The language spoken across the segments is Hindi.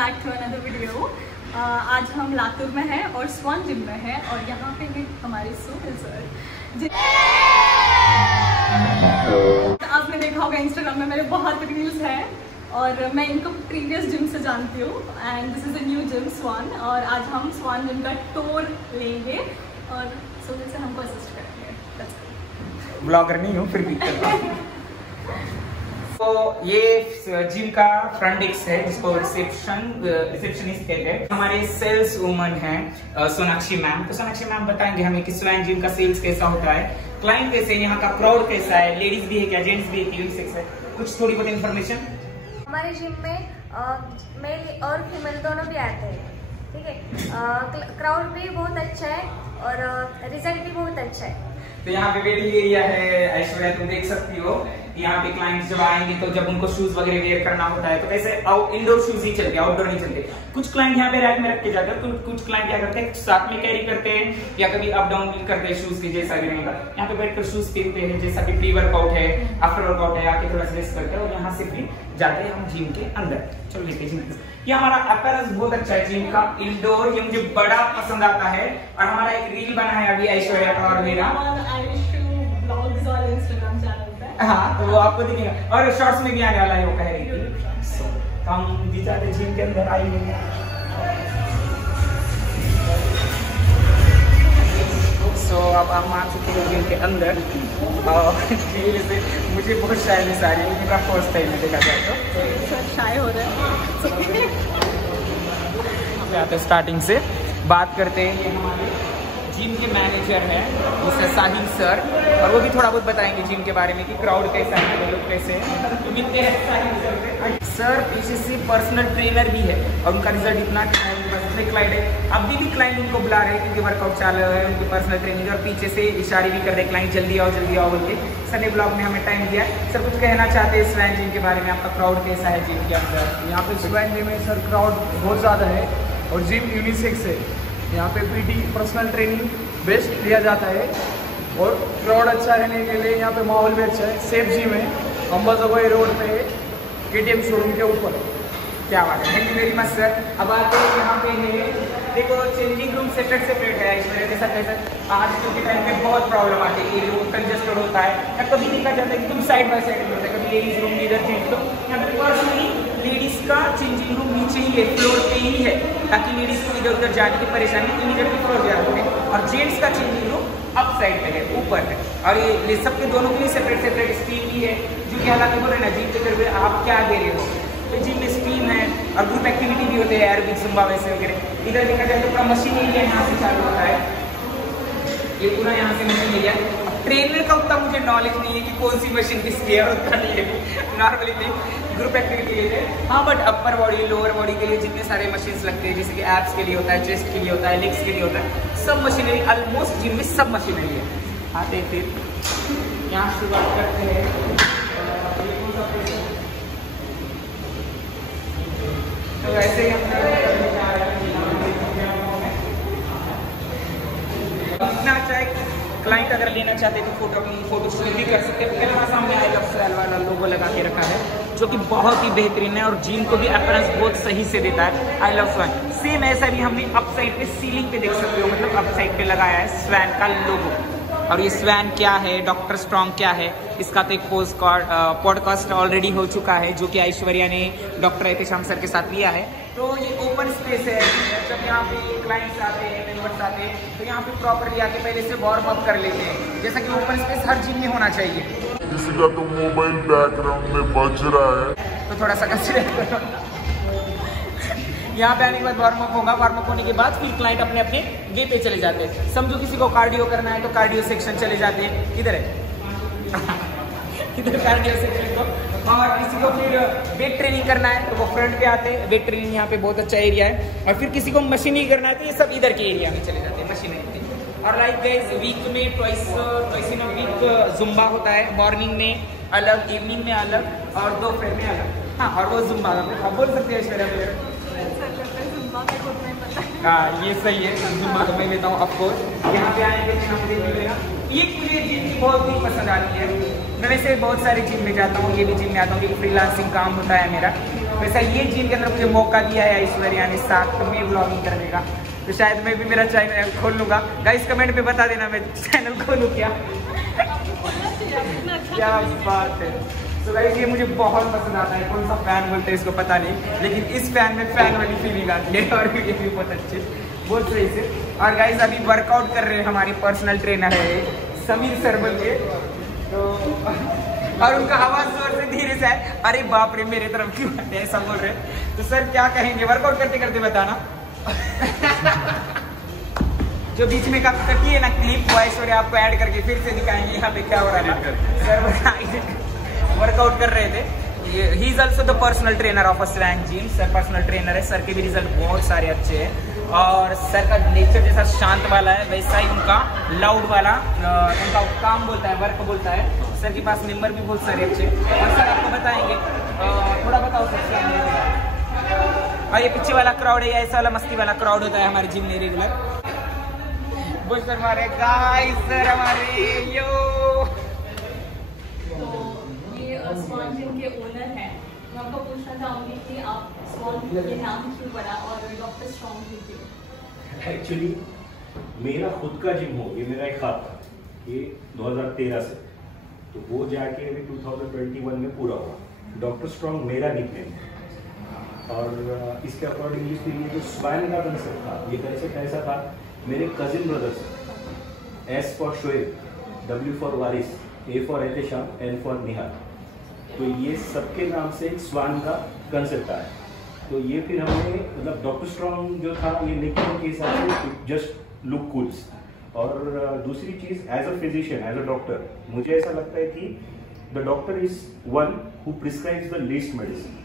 Back to another video. आज हम लातूर में हैं और स्वान जिम में हैं और यहाँ पे हैं हमारे सोहेल सर। आपने देखा होगा इंस्टाग्राम में मेरे बहुत रील्स हैं और मैं इनको प्रीवियस जिम से जानती हूँ and this is a new gym Swan. और आज हम स्वान जिम का टूर लेंगे और सोहेल सर हमको असिस्ट करेंगे। ब्लॉगर नहीं हूँ फिर भी तो ये जिम का फ्रंट डेस्क है जिसको रिसेप्शनिस्ट कहते हैं। हमारे सेल्स वुमन है सोनाक्षी मैम। तो सोनाक्षी मैम बताएंगे हमें कि स्वान जिम का सेल्स कैसा होता है, क्लाइंट कैसे है, यहाँ का क्राउड कैसा है, लेडीज भी है क्या, जेंट्स भी है, यूनिसेक्स है, कुछ थोड़ी बहुत इन्फॉर्मेशन। हमारे जिम में मेल और फीमेल दोनों भी आते हैं, ठीक है। क्राउड भी बहुत अच्छा है और रिजल्ट भी बहुत अच्छा है। तो यहाँ पे वेटिंग एरिया है ऐश्वर्या, तुम देख सकती हो यहाँ पे क्लाइंट्स जब आएंगे तो जब उनको शूज वगैरह वेयर करना होता है तो कैसे इंडोर शूज ही चलते हैं, आउटडोर नहीं चलते। कुछ क्लाइंट यहाँ पे रैक में रख के जाते हैं, कुछ क्लाइंट क्या करते हैं साथ में कैरी करते हैं या कभी अप डाउन भी करते हैं शूज के जैसा भी रहेगा। यहाँ पे बैठकर शूज पहनते हैं, जैसा कि प्री वर्कआउट है, आफ्टर वर्कआउट है, आके थोड़ा रेस्ट करते हैं और यहाँ से फिर जाते हैं हम जिम के अंदर। चलो लेते हैं जिम। ये हमारा अपीयरेंस बहुत अच्छा है जिम का, इंडोर, ये मुझे बड़ा पसंद आता है। और हमारा एक रील बना है अभी ऐश्वर्या का और मेरा, हाँ तो वो आपको दिखेगा और शॉर्ट्स में भी आने वाला है, वो कह रही थी। हम भी जाते जिम के अंदर आएंगे। अब हम आ चुके हैं जिम के अंदर और मुझे बहुत शायनेस आ रही है, मेरा फर्स्ट टाइम में देखा जाए तो शाय हो रहा है। स्टार्टिंग से बात करते हैं, ये हमारे जिम के मैनेजर हैं मिस्टर साहिल सर और वो भी थोड़ा बहुत बताएंगे जिम के बारे में कि क्राउड कैसा है, वो लोग कैसे हैं। तो मिलते हैं साहिल सर पीछे से पर्सनल ट्रेनर भी है और उनका रिजल्ट इतना क्लाइंट है। अभी भी क्लाइंट उनको बुला रहे हैं क्योंकि वर्कआउट चालू है, उनकी पर्सनल ट्रेनिंग और पीछे से इशारे भी कर रहे क्लाइंट जल्दी आओ बोल के। सर ने ब्लॉग में हमें टाइम दिया। सर कुछ कहना चाहते हैं स्वान जिम के बारे में, आपका क्राउड कैसा है जिम के अंदर? यहाँ पे स्वान जिम में सर क्राउड बहुत ज़्यादा है और जिम यूनिसेक्स है। यहाँ पे पीटी पर्सनल ट्रेनिंग बेस्ट लिया जाता है और क्राउड अच्छा रहने के लिए यहाँ पे माहौल भी अच्छा है। सेफ जिम है, अंबाजोगाई रोड पे KTM शोरूम के ऊपर। क्या बात है, thank you very much sir. अब आते हैं यहाँ पे है, देखो चेंजिंग रूम सेपरेट है इसमें जैसा कैसा आज के टाइम में बहुत प्रॉब्लम आती है, रूम कंजेस्टेड होता है या कभी देखा जाता है कि तुम साइड बाय साइड होता है, कभी लेडीज रूम इधर चेंज। तो यहाँ पे पर्सनली लेडीज का चेंजिंग रूम नीचे ही है, फ्लोर पे ही है, ताकि लेडीज को इधर उधर जाने की परेशानी इमीडिएटली फ्लोर जाते हैं। और जेंट्स का चेंजिंग रूम अप साइड पे है, ऊपर है। और ये सबके दोनों के लिए सेपरेट स्टीम भी है, जो कि हालांकि बोल रहे ना जिम के करके आप क्या दे रहे हो, तो जिम में स्टीम है और ग्रुप एक्टिविटी भी होते हैं एरोबिक जुम्बा वैसे वगैरह। इधर देखा जाए तो पूरा मशीन एरिया यहाँ से चालू होता है, ये पूरा यहाँ से मशीन एरिया। अब ट्रेनर का उतना मुझे नॉलेज नहीं है कि कौन सी मशीन किस लिए और उतना नहीं है, नॉर्मली ग्रुप एक्टिविटी के लिए हाँ, but upper body lower body के लिए जितने सारे मशीन्स लगते हैं, जैसे कि एब्स के लिए होता है, चेस्ट के लिए होता है, लेग्स के लिए होता है, सब मशीनरी ऑलमोस्ट जिम में सब मशीनरी है। आते फिर यहाँ शुरुआत करते हैं। तो ऐसे ही इतना अच्छा है, क्लाइंट अगर लेना चाहते तो फोटो शूट भी कर सकते हैं। पहले हमारे सामने आई लव स्वान वाला लोगो लगा के रखा है जो कि बहुत ही बेहतरीन है और जिम को भी अपीयरेंस बहुत सही से देता है। आई लव स्वान सेम ऐसा भी हमने अप साइड पे सीलिंग पे देख सकते हो, मतलब अप साइड पे लगाया है स्वान का लोगो। और ये स्वान क्या है, डॉक्टर स्ट्रॉन्ग क्या है, इसका तो एक पॉडकास्ट ऑलरेडी हो चुका है जो कि ऐश्वर्या ने डॉक्टर एहतेशाम सर के साथ लिया है। तो ये ओपन स्पेस है, जब यहाँ पे क्लाइंट्स आते हैं, मेंबर्स आते हैं तो यहाँ पे प्रॉपरली आके पहले से वार्म अप कर लेते हैं, जैसा कि ओपन स्पेस हर जिम में होना चाहिए। किसी का तो मोबाइल बैकग्राउंड में बज रहा है तो थोड़ा सा कंसिडर करो। यहाँ पे आने के बाद वार्म अप होगा, वार्म अप होने के बाद फिर क्लाइंट अपने अपने वे पे चले जाते हैं। समझो किसी को कार्डियो करना है तो कार्डियो सेक्शन चले जाते हैं, इधर है इधर कार्डियो सेक्शन को। और किसी को फिर वेट ट्रेनिंग करना है तो वो फ्रंट पे आते हैं, वेट ट्रेनिंग यहाँ पे बहुत अच्छा एरिया है। और फिर किसी को मशीनिंग करना है तो ये सब इधर के एरिया में चले जाते हैं मशीनरी। और लाइक गाइस वीक में twice in a week Zumba होता है, मॉर्निंग में अलग, इवनिंग में अलग और दोपहर में अलग। हाँ और वो जुम्बा आप बोल सकते हैं ऐश्वर्या? हाँ ये सही है, जुम्बा तो मैं लेता हूँ ऑफकोर्स। यहाँ पे आएंगे तो यहाँ पे मिलेगा ये मुझे जिम की बहुत ही पसंद आती है। मैं वैसे बहुत सारे जिम में जाता हूँ, ये भी जिम में आता हूँ क्योंकि फ्रीलांसिंग काम होता है मेरा। वैसा ये जिम के अंदर मुझे मौका दिया है ऐश्वर्या ने साथ में व्लॉगिंग करने का, तो शायद मैं भी मेरा चैनल खोल लूँगा। गाइस कमेंट में बता देना मैं चैनल खोलूँ क्या। क्या बात है। तो गाइस ये मुझे बहुत पसंद आता है, कौन सा फैन बोलते हैं इसको पता नहीं, लेकिन इस फैन में फैन वाली फीलिंग आती है और ये भी बहुत अच्छे, बहुत सही से। और गाइस अभी वर्कआउट कर रहे हैं हमारे पर्सनल ट्रेनर है समीर सर बोल के, तो और उनका आवाज जोर से धीरे से है, अरे बाप रे मेरे तरफ क्यों ऐसा बोल रहे हैं। तो सर क्या कहेंगे वर्कआउट करते करते बताना। जो बीच में कटी है ना क्लिप, वो ऐश्वर्या आपको ऐड करके फिर से दिखाएंगे यहाँ पे क्या हो रहा है। सर वर्कआउट कर रहे थे। He is also the personal trainer of swing gym. Sir personal trainer है, सर के भी रिजल्ट बहुत सारे अच्छे हैं और सर का नेचर जैसा शांत वाला है वैसा ही उनका लाउड वाला उनका काम बोलता है, वर्क बोलता है। सर के पास मेंबर भी बहुत सारे अच्छे और सर आपको बताएंगे। थोड़ा बताओ सर। और ये पीछे वाला क्राउड है, ऐसा वाला मस्ती वाला क्राउड होता है हमारे जिम में रेगुलर। बहुत सर हमारे गाइस सर हमारे यो स्वान जिम के ओनर हैं। मैं आपको पूछना चाहूँगी कि आप स्वान जिम के नाम क्यों पड़ा और डॉक्टर स्ट्रॉन्ग क्यों? एक्चुअली मेरा खुद का जिम हो, ये मेरा एक खाब था, ये 2013 से, तो वो जाके अभी 2021 में पूरा हुआ। डॉक्टर स्ट्रॉन्ग मेरा निकनेम है और इसके अकॉर्डिंगली फिर ये जो स्वान का कंसेप्ट था, ये कंसेप्ट ऐसा था, मेरे cousin brothers, S for Shoaib, W for Waris, A for Ehtesham, N for Nihal, तो ये सबके नाम से एक स्वान का कंसेप्ट आया। तो ये फिर हमने मतलब डॉक्टर स्ट्रॉन्ग जो था ये निकनेम के हिसाब से जस्ट लुक कूल्स। और दूसरी चीज़ as a physician, as a doctor, मुझे ऐसा लगता है कि the doctor is one who prescribes the least medicine.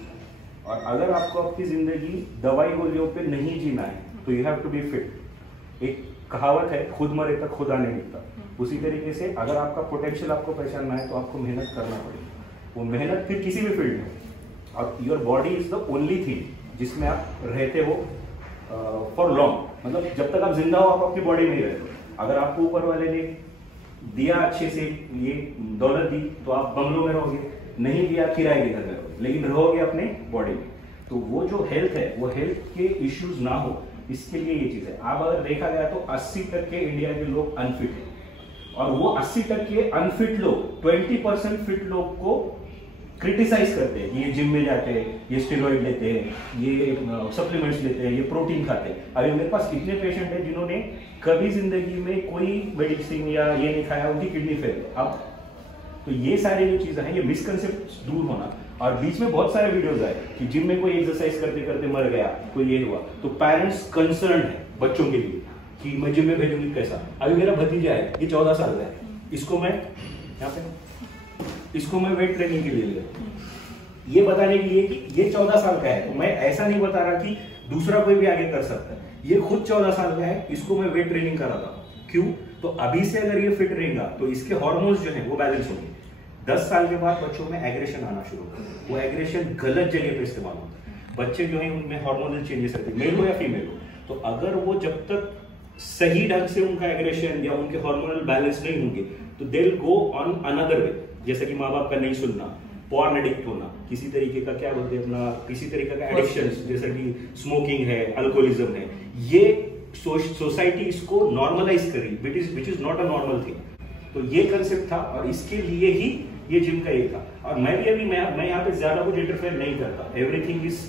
और अगर आपको आपकी ज़िंदगी दवाई गोलियों पे नहीं जीना है तो you have to be fit. एक कहावत है, खुद मरे तक खुदा नहीं मिलता। उसी तरीके से अगर आपका पोटेंशियल आपको पहचानना है तो आपको मेहनत करना पड़ेगा। वो मेहनत फिर किसी भी फील्ड में, और your body is the only thing जिसमें आप रहते हो फॉर लॉन्ग, मतलब जब तक आप जिंदा हो आप अपनी बॉडी में ही रहते हो। अगर आपको ऊपर वाले ने दिया अच्छे से ये दौलत दी तो आप बंगलों में रहोगे, नहीं दिया किराए के घर में रहोगे, लेकिन रहोगे अपने बॉडी में। तो वो जो हेल्थ है वो हेल्थ के इश्यूज ना हो, इसके लिए ये चीज है। आप अगर देखा गया तो 80% इंडिया के लोग अनफिट है और वो 80% अनफिट लोग 20% फिट लोग को क्रिटिसाइज करते हैं। ये जिम में जाते हैं, ये स्टेरॉइड लेते हैं, ये सप्लीमेंट्स लेते हैं, ये प्रोटीन खाते हैं। अभी मेरे पास कितने पेशेंट हैं जिन्होंने कभी जिंदगी में कोई मेडिसिन या ये नहीं खाया, उनकी किडनी फेल। अब तो ये सारी जो चीजें हैं, ये मिसकंसेप्ट दूर होना। और बीच में बहुत सारे वीडियोस आए कि जिम में कोई एक्सरसाइज करते करते मर गया, कोई ये हुआ, तो पेरेंट्स कंसर्न है बच्चों के लिए कि मैं जिम में भेजूंगी कैसा। अभी मेरा भतीजा है, ये 14 साल का है, इसको मैं यहाँ पे इसको मैं वेट ट्रेनिंग के लिए लिया, ये बताने के लिए कि ये 14 साल का है। तो मैं ऐसा नहीं बता रहा कि दूसरा कोई भी आगे कर सकता है। ये खुद 14 साल का है, इसको मैं वेट ट्रेनिंग कराता हूँ। क्यों? तो अभी से अगर ये फिट रहेगा तो इसके हार्मोन्स जो है वो बैलेंस होंगे। 10 साल के बाद बच्चों में एग्रेशन आना शुरू होगा, वो एग्रेशन गलत जगह पे इस्तेमाल होता है। बच्चे जो है उनमें हार्मोनल चेंजेस रहते हैं, मेल हो या फीमेल हो। तो अगर वो जब तक सही ढंग से उनका एग्रेशन या उनके हार्मोनल बैलेंस नहीं होंगे तो they will go on another way, जैसे कि माँ बाप का नहीं सुनना, पॉर्न एडिक्ट होना, किसी तरीके का क्या बोलते हैं अपना, किसी तरीके का एडिक्शन, जैसे कि स्मोकिंग है, अल्कोहलिज्म है। ये सोसाइटी इसको नॉर्मलाइज करी, which is not a normal thing. तो ये कंसेप्ट था और इसके लिए ही ये जिम का ये था। और मैं भी अभी मैं यहाँ पे ज्यादा कुछ इंटरफेयर नहीं करता, everything is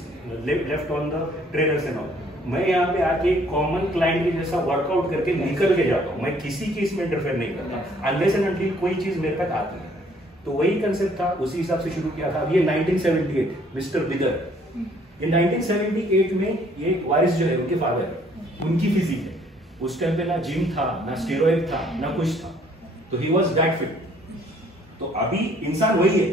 left on the trainers and all. मैं यहाँ पे आके कॉमन क्लाइंट के जैसा वर्कआउट करके निकल के जाता हूँ, मैं किसी की इसमें इंटरफेयर नहीं करता अनलेस एंड अनटिल कोई चीज मेरे तक आती है। तो वही कंसेप्ट था, उसी हिसाब से शुरू किया था। ये 1978 मिस्टर बिगर, ये 1978 में ये वारिस जो है उनके फादर, उनकी फिजिक है। उस टाइम पे ना जिम था, ना स्टेरॉइड था, ना कुछ था, तो ही वॉज दैट फिट। तो अभी इंसान वही है,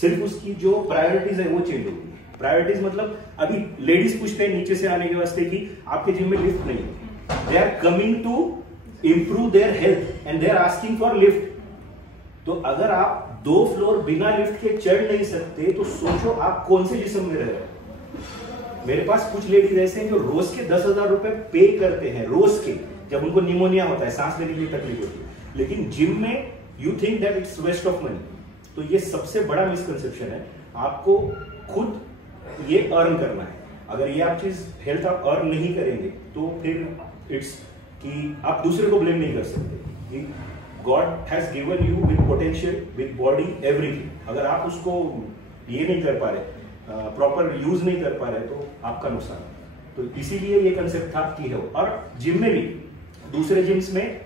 सिर्फ उसकी जो प्रायोरिटीज है वो चेंज होगी। प्रायोरिटीज मतलब अभी लेडीज पूछते हैं नीचे से आने के वास्ते कि आपके जिम में लिफ्ट नहीं है, they are coming to improve their health and they are asking for lift. तो अगर आप 2 फ्लोर बिना लिफ्ट के चढ़ नहीं सकते तो सोचो आप कौन से जिस्म में रह रहे हो। मेरे पास कुछ लेडीज ऐसे हैं जो रोज के 10,000 रुपए पे करते हैं, रोज के, जब उनको निमोनिया होता है, सांस लेने की तकलीफ होती है, लेकिन जिम में you think that it's waste of money. तो ये सबसे बड़ा मिसकंसेप्शन है। आपको खुद ये अर्न करना है। अगर ये आप चीज हेल्थ आप अर्न नहीं करेंगे तो फिर इट्स कि आप दूसरे को ब्लेम नहीं कर सकते। God has given you with potential, with body, everything. अगर आप उसको ये नहीं कर पा रहे, प्रॉपर यूज नहीं कर पा रहे, तो आपका नुकसान है। तो इसीलिए ये कंसेप्ट था कि है। और जिम में भी, दूसरे जिम्स में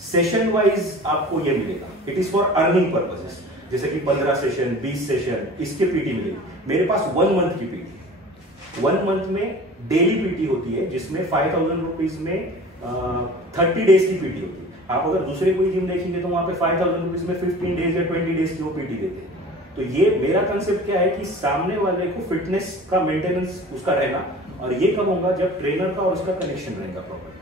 सेशन वाइज आपको ये मिलेगा। It is for earning purposes, जैसे कि 15 सेशन, 20 सेशन, इसके पीटी मिलेगी। मेरे पास 1 मंथ की पीटी, 1 मंथ में डेली पीटी होती है, जिसमें 5000 रुपीज में 30 डेज की पीटी होती है। आप अगर दूसरे कोई जिम देखेंगे तो वहां पे 5000 रुपीज में 15 डेज या 20 डेज की वो पीटी देते हैं। तो ये मेरा कंसेप्ट क्या है कि सामने वाले को फिटनेस का मेंटेनेंस उसका रहना, और ये कब होगा जब ट्रेनर का और उसका कनेक्शन रहेगा प्रॉपर।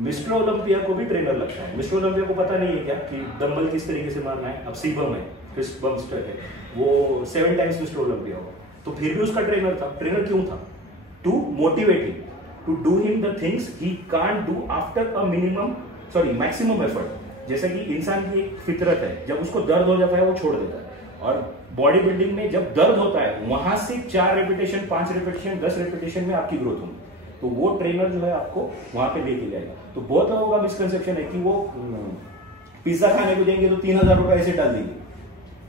मिस्टर ओलंपिया को भी ट्रेनर लगता है। मिस्टर ओलंपिया को पता नहीं है क्या कि डंबल किस तरीके से मारना है। अब सीबम है, क्रिस बमस्टर है, वो 7 टाइम्स मिस्टर ओलंपिया हुआ, तो फिर भी उसका ट्रेनर था। ट्रेनर क्यों था? To motivate him, to do him the things he can't do after a maximum effort. जैसे कि इंसान की एक फितरत है, जब उसको दर्द हो जाता है वो छोड़ देता है। और बॉडी बिल्डिंग में जब दर्द होता है, वहां से 4 रेपिटेशन, 5 रेपिटेशन, 10 रेपिटेशन में आपकी ग्रोथ होगी। तो वो ट्रेनर जो है आपको वहां पे लेके जाएगा। तो बहुत लोगों का मिसकंसेप्शन है कि वो पिज्जा खाने को देंगे तो 3000 रुपए ऐसे डाल देंगे,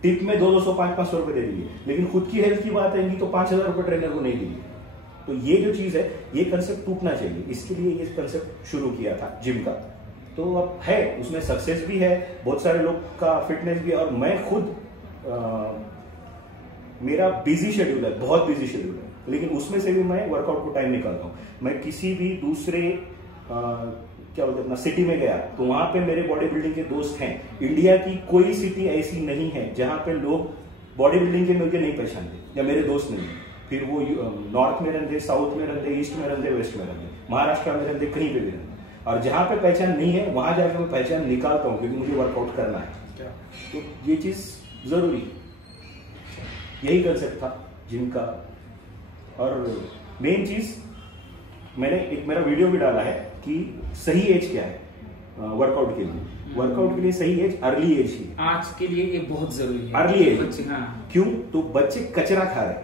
टिप में 200, 500 रुपए दे देंगे, लेकिन खुद की हेल्थ की बात आएगी तो 5000 रुपए ट्रेनर को नहीं देंगे। तो ये जो चीज है, ये कंसेप्ट टूटना चाहिए। इसके लिए ये कंसेप्ट शुरू किया था जिम का। तो अब है, उसमें सक्सेस भी है, बहुत सारे लोग का फिटनेस भी है। और मैं खुद मेरा बिजी शेड्यूल है, बहुत बिजी शेड्यूल है, लेकिन उसमें से भी मैं वर्कआउट को टाइम निकालता हूँ। मैं किसी भी दूसरे क्या बोलते अपना सिटी में गया तो वहां पे मेरे बॉडी बिल्डिंग के दोस्त हैं। इंडिया की कोई सिटी ऐसी नहीं है जहां पे लोग बॉडी बिल्डिंग के मुझे नहीं पहचानते या मेरे दोस्त नहीं। फिर वो नॉर्थ में रहते, साउथ में रहते, ईस्ट में रहते, वेस्ट में रहते, महाराष्ट्र में रहते, कहीं पे भी रहते। और जहां पे पहचान नहीं है वहां जाकर मैं पहचान निकालता हूँ, क्योंकि मुझे वर्कआउट करना है। तो ये चीज जरूरी, यही कंसेप्ट था जिम का। और मेन चीज मैंने एक मेरा वीडियो भी डाला है कि सही एज क्या है वर्कआउट के लिए। वर्कआउट के लिए सही एज अर्ली एज ही आज के लिए ये बहुत जरूरी है। अर्ली एज बच्चे, हाँ। क्यों? तो बच्चे कचरा खा रहे,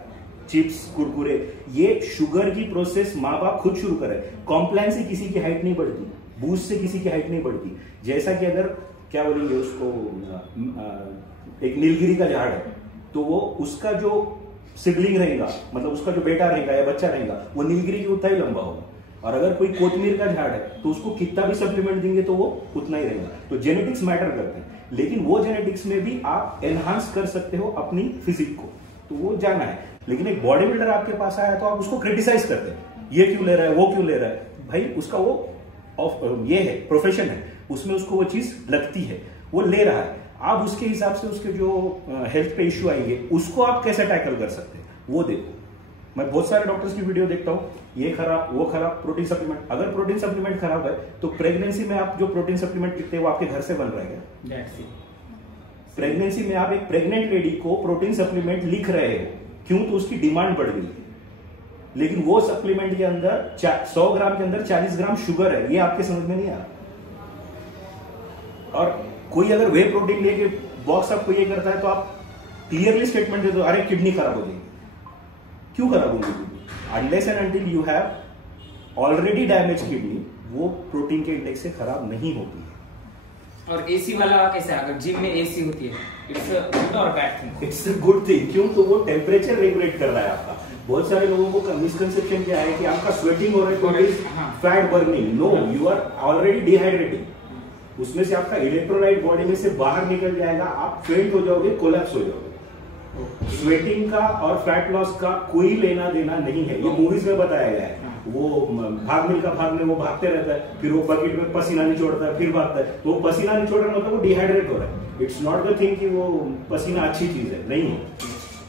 चिप्स, कुरकुरे, ये शुगर की प्रोसेस माँ बाप खुद शुरू करे। कॉम्प्लायन से किसी की हाइट नहीं बढ़ती, बूस्ट से किसी की हाइट नहीं बढ़ती। जैसा कि अगर क्या बोलेंगे उसको, एक नीलगिरी का झाड़ है, तो वो उसका जो सिबलिंग रहेगा, मतलब उसका जो बेटा रहेगा या बच्चा रहेगा, वो नीलगिरी की उतना ही लंबा होगा। और अगर कोई कोतमीर का झाड़ है तो उसको कितना भी सप्लीमेंट देंगे तो वो उतना ही रहेगा। तो जेनेटिक्स मैटर करते हैं, लेकिन वो जेनेटिक्स में भी आप एनहांस कर सकते हो अपनी फिजिक को, तो वो जाना है। लेकिन एक बॉडी बिल्डर आपके पास आया तो आप उसको क्रिटिसाइज करते हैं, ये क्यों ले रहा है, वो क्यों ले रहा है। भाई उसका वो ये है, प्रोफेशन है, उसमें उसको वो चीज लगती है, वो ले रहा है। आप उसके हिसाब से उसके जो हेल्थ पे इश्यू आएंगे उसको आप कैसे टैकल कर सकते हैं वो देखो। मैं बहुत सारे डॉक्टर्स की वीडियो देखता हूँ, ये खराब, वो खराब, प्रोटीन सप्लीमेंट। अगर प्रोटीन सप्लीमेंट खराब है तो प्रेगनेंसी में आप जो प्रोटीन सप्लीमेंट लिखते हैं वो आपके घर से बन रहा है। प्रेगनेंसी में आप एक प्रेग्नेंट लेडी को प्रोटीन सप्लीमेंट लिख रहे हो, क्यों? तो उसकी डिमांड बढ़ गई, लेकिन वो सप्लीमेंट के अंदर 100 ग्राम के अंदर 40 ग्राम शुगर है, ये आपके समझ में नहीं आ रहा। और कोई अगर वे प्रोटीन लेके बॉक्स आपको ये करता है तो आप क्लियरली स्टेटमेंट दे दो, अरे किडनी खराब हो जाएगी। क्यों खराब होगी kidney? Unless and until you have already damage kidney, वो प्रोटीन के इंडेक्स से खराब नहीं होती है। और एसी वाला कैसा है? अगर जिम में एसी होती है, इट्स अ गुड और bad thing? It's a good thing. क्यों? तो वो टेम्परेचर रेगुलेट कर रहा है आपका। बहुत सारे लोगों को मिसकंसेप्शन क्या है कि आपका स्वेटिंग हो रहा है, fat burning. No, you are already dehydrating. उसमें से आपका इलेक्ट्रोलाइट बॉडी में से बाहर निकल जाएगा, आप फेंट हो जाओगे, कोलैप्स हो जाओगे। स्वेटिंग का और फैट लॉस का कोई लेना देना नहीं है, ये मूवीज में बताया गया है। वो भाग मिल्खा भाग में वो भागते रहता है, फिर वो बकेट में पसीना निचोड़ता है, फिर भागता है, तो वो पसीना निचोड़ रहा है मतलब वो डिहाइड्रेट हो रहा है। इट्स नॉट द थिंग कि वो पसीना अच्छी चीज है, नहीं है।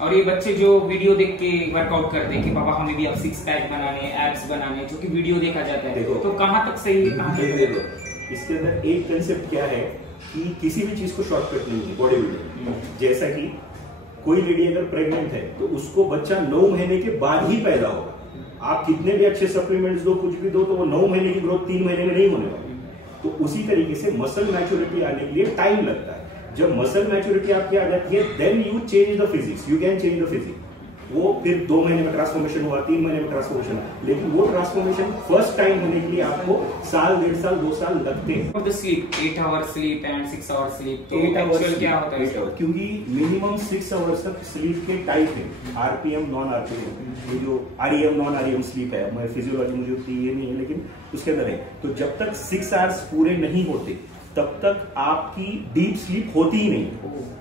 और ये बच्चे जो वीडियो देख के वर्कआउट करते हैं कि पापा हमें भी अब 6 पैक बनाने, एब्स बनाने, जो कि वीडियो देखा जाता है, तो कहाँ तक सही है, कहाँ तक? इसके अंदर एक कंसेप्ट क्या है कि किसी भी चीज को शॉर्टकट नहीं है बॉडी बिल्डिंग। जैसा कि कोई लेडी अगर प्रेग्नेंट है तो उसको बच्चा 9 महीने के बाद ही पैदा होगा। आप कितने भी अच्छे सप्लीमेंट्स दो, कुछ भी दो, तो वो 9 महीने की ग्रोथ 3 महीने में नहीं होने वाली। तो उसी तरीके से मसल मैच्योरिटी आने के लिए टाइम लगता है। जब मसल मैच्योरिटी आपकी आ जाती है, then you change the physics, you can change the physics. वो फिर 2 महीने में ट्रांसफॉर्मेशन हुआ, 3 महीने में ट्रांसफॉर्मेशन हुआ, लेकिन वो ट्रांसफॉर्मेशन फर्स्ट टाइम होने के लिए आपको साल, 1.5 साल, 2 साल लगते हैं। The sleep, 8 hours sleep and 6 hours sleep, तो 8 hours actual क्या होता है? 8 hours, क्योंकि मिनिमम 6 आवर्स तक स्लीप के टाइप है, आरपीएम, नॉन आरपीएम, ये जो आरईएम, नॉन आरईएम स्लीप है, मैं फिजियोलॉजी मुझे उतनी ये नहीं है, लेकिन उसके अंदर है। तो जब तक 6 आवर्स पूरे नहीं होते तब तक आपकी डीप स्लीप होती ही नहीं।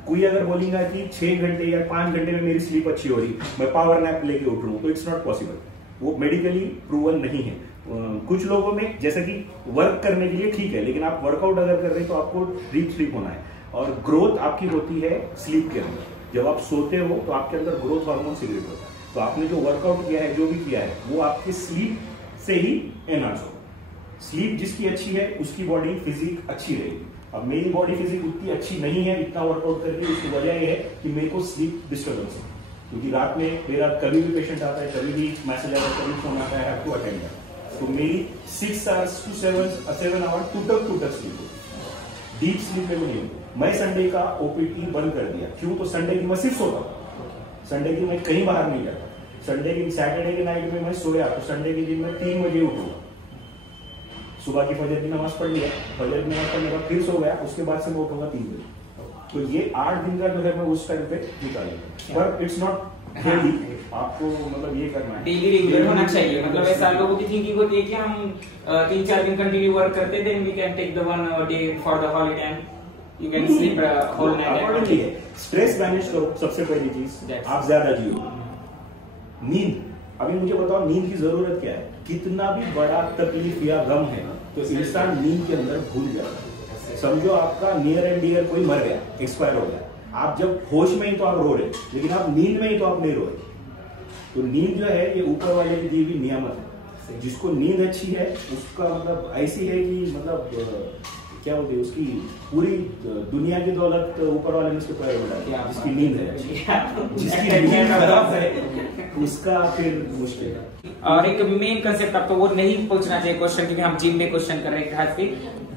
कोई अगर बोलेगा कि 6 घंटे या 5 घंटे में मेरी स्लीप अच्छी हो रही, मैं पावर नैप लेके उठ रहा हूं, तो इट्स नॉट पॉसिबल, वो मेडिकली प्रूवन नहीं है। कुछ लोगों में जैसे कि वर्क करने के लिए ठीक है, लेकिन आप वर्कआउट अगर कर रहे हैं तो आपको डीप स्लीप होना है, और ग्रोथ आपकी होती है स्लीप के अंदर। जब आप सोते हो तो आपके अंदर ग्रोथ हार्मोन सीक्रेट होता है, तो आपने जो वर्कआउट किया है, जो भी किया है, वो आपकी स्लीप से ही एनहांस होगा। स्लीप जिसकी अच्छी है उसकी बॉडी फिजिक अच्छी रहेगी। अब मेरी बॉडी फिजिक उतनी अच्छी नहीं है इतना वर्कआउट करके, उसकी वजह यह है कि मेरे को स्लीप डिस्टर्बेंस है, क्योंकि रात में मेरा कभी भी पेशेंट आता है, कभी भी मैसेज आता है, कभी फोन आता है, टू अटेंड कर, तो मेरी 6 hours to 7 hours टूटक स्लीप होती, डीप स्लीप में नहीं होती। मैं संडे का ओपीटी बंद कर दिया, क्यों? तो संडे की मैं सिर्फ सोता हूँ, संडे की मैं कहीं बाहर नहीं जाता। संडे की सैटरडे के नाइट में मैं सोया तो संडे के दिन में 3 बजे उठूंगा, सुबह की फजर की नमाज पढ़ लिया, फजर की नमाज पढ़ने के बाद फिर सो गया, उसके बाद से मैं उठूंगा 3 बजे। तो ये 8 दिन का जो है मैं उस टाइम पे निकालूंगा, पर इट्स नॉट डेली, आपको मतलब ये करना है, डेली रेगुलर होना चाहिए। मतलब ऐसा लोगों की थिंकिंग होती है कि हम 3-4 दिन कंटिन्यू वर्क करते, then we can take the 1 day for the holiday and you can sleep whole night. Stress manage करो, सबसे पहली चीज, आप ज्यादा जियो। नींद, अभी मुझे बताओ नींद की जरूरत क्या है? कितना भी बड़ा तकलीफ या गम है तो इंसान नींद के अंदर भूल जाता है। समझो आपका नियर एंड डियर कोई मर गया, एक्सपायर हो गया, आप जब होश में ही तो आप रो रहे, लेकिन आप नींद में ही तो आप नहीं रो रहे। तो नींद जो है ये ऊपर वाले की दी हुई नियामत है। जिसको नींद अच्छी है उसका मतलब ऐसी है कि मतलब क्या बोलते हैं, उसकी पूरी दुनिया की दौलत ऊपर वाले ने उसके पैर में डाली। जिसकी नींद है, जिसकी नींद खराब है, उसका फिर मुश्किल है। और एक मेन कंसेप्ट आपको वो नहीं पूछना चाहिए क्वेश्चन, क्योंकि हम जिम में क्वेश्चन कर रहे हैं खास पे,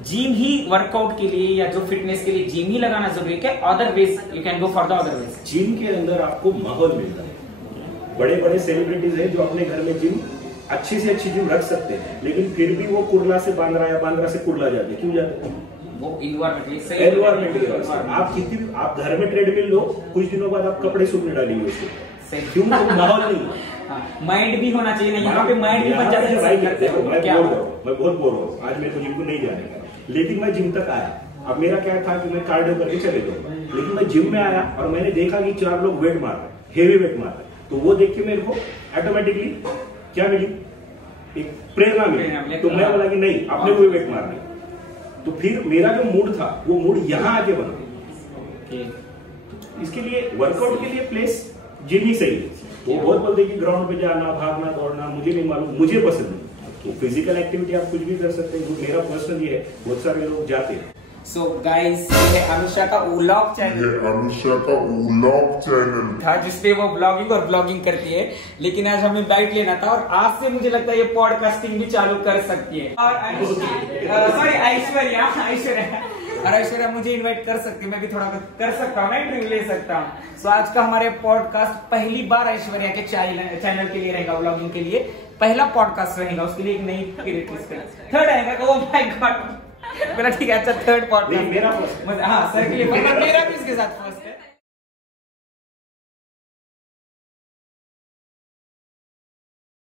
जिम ही वर्कआउट के लिए या जो फिटनेस के लिए जिम ही लगाना जरूरी है क्या? Other ways you can go for the other ways. Gym के अंदर आपको माहौल मिलता है। बड़े बड़े सेलिब्रिटीज है जो अपने घर में जिम अच्छी से अच्छी जिम रख सकते हैं, लेकिन फिर भी वो कुर्ला से बांद्रा या बांद्रा से कुर्ला जाते, क्यों जाते हैं? वो एनवायरमेंट। आप कितनी, आप घर में ट्रेडमिल लो, कुछ दिनों बाद आप कपड़े सूखने डालेंगे उसको, क्यों? तो माहौल नहीं, माइंड भी होना चाहिए ना, यहाँ पे माइंड भी बन जाता है। मैं बहुत बोल रहा हूँ, आज मेरे को जिम को नहीं जाने का, लेकिन मैं जिम तक आया। अब मेरा क्या था कि मैं कार्डियो करके चले गए, लेकिन मैं जिम में आया और मैंने देखा कि 4 लोग वेट मार रहे, हेवी वेट मार रहे, तो वो देख के मेरे को ऑटोमेटिकली क्या मिली, एक प्रेरणा मिली। तो मैं बोला कि नहीं, अपने को वेट मारना है। तो फिर मेरा जो मूड था वो मूड यहाँ आके बना। इसके लिए वर्कआउट के लिए प्लेस जिम ही सही है। वो बहुत बोलते कि ग्राउंड पे जाना, भागना, दौड़ना, मुझे नहीं मालूम, मुझे पसंद नहीं। तो फिजिकल एक्टिविटी आप कुछ भी कर सकते हैं, मेरा पर्सनल ये है, बहुत सारे लोग जाते हैं। सो गाइस, ये अनुषा का व्लॉग चैनल था जिसपे वो ब्लॉगिंग और ब्लॉगिंग करती है, लेकिन आज हमें बैठ लेना था और आज से मुझे लगता है ये पॉडकास्टिंग भी चालू कर सकती है। और ऐश्वर्या मुझे इनवाइट कर सकती है, मैं भी थोड़ा कर सकता हूँ ना, इंटरव्यू ले सकता हूँ। सो आज का हमारे पॉडकास्ट पहली बार ऐश्वर्या के चैनल के लिए रहेगा, व्लॉगिंग के लिए पहला पॉडकास्ट रहेगा, उसके लिए एक नई थर्ड आएगा। ओह माय गॉड, मेरा ठीक है, अच्छा थर्ड पॉडकास्ट मेरा, हाँ सर के लिए, मेरा भी उसके साथ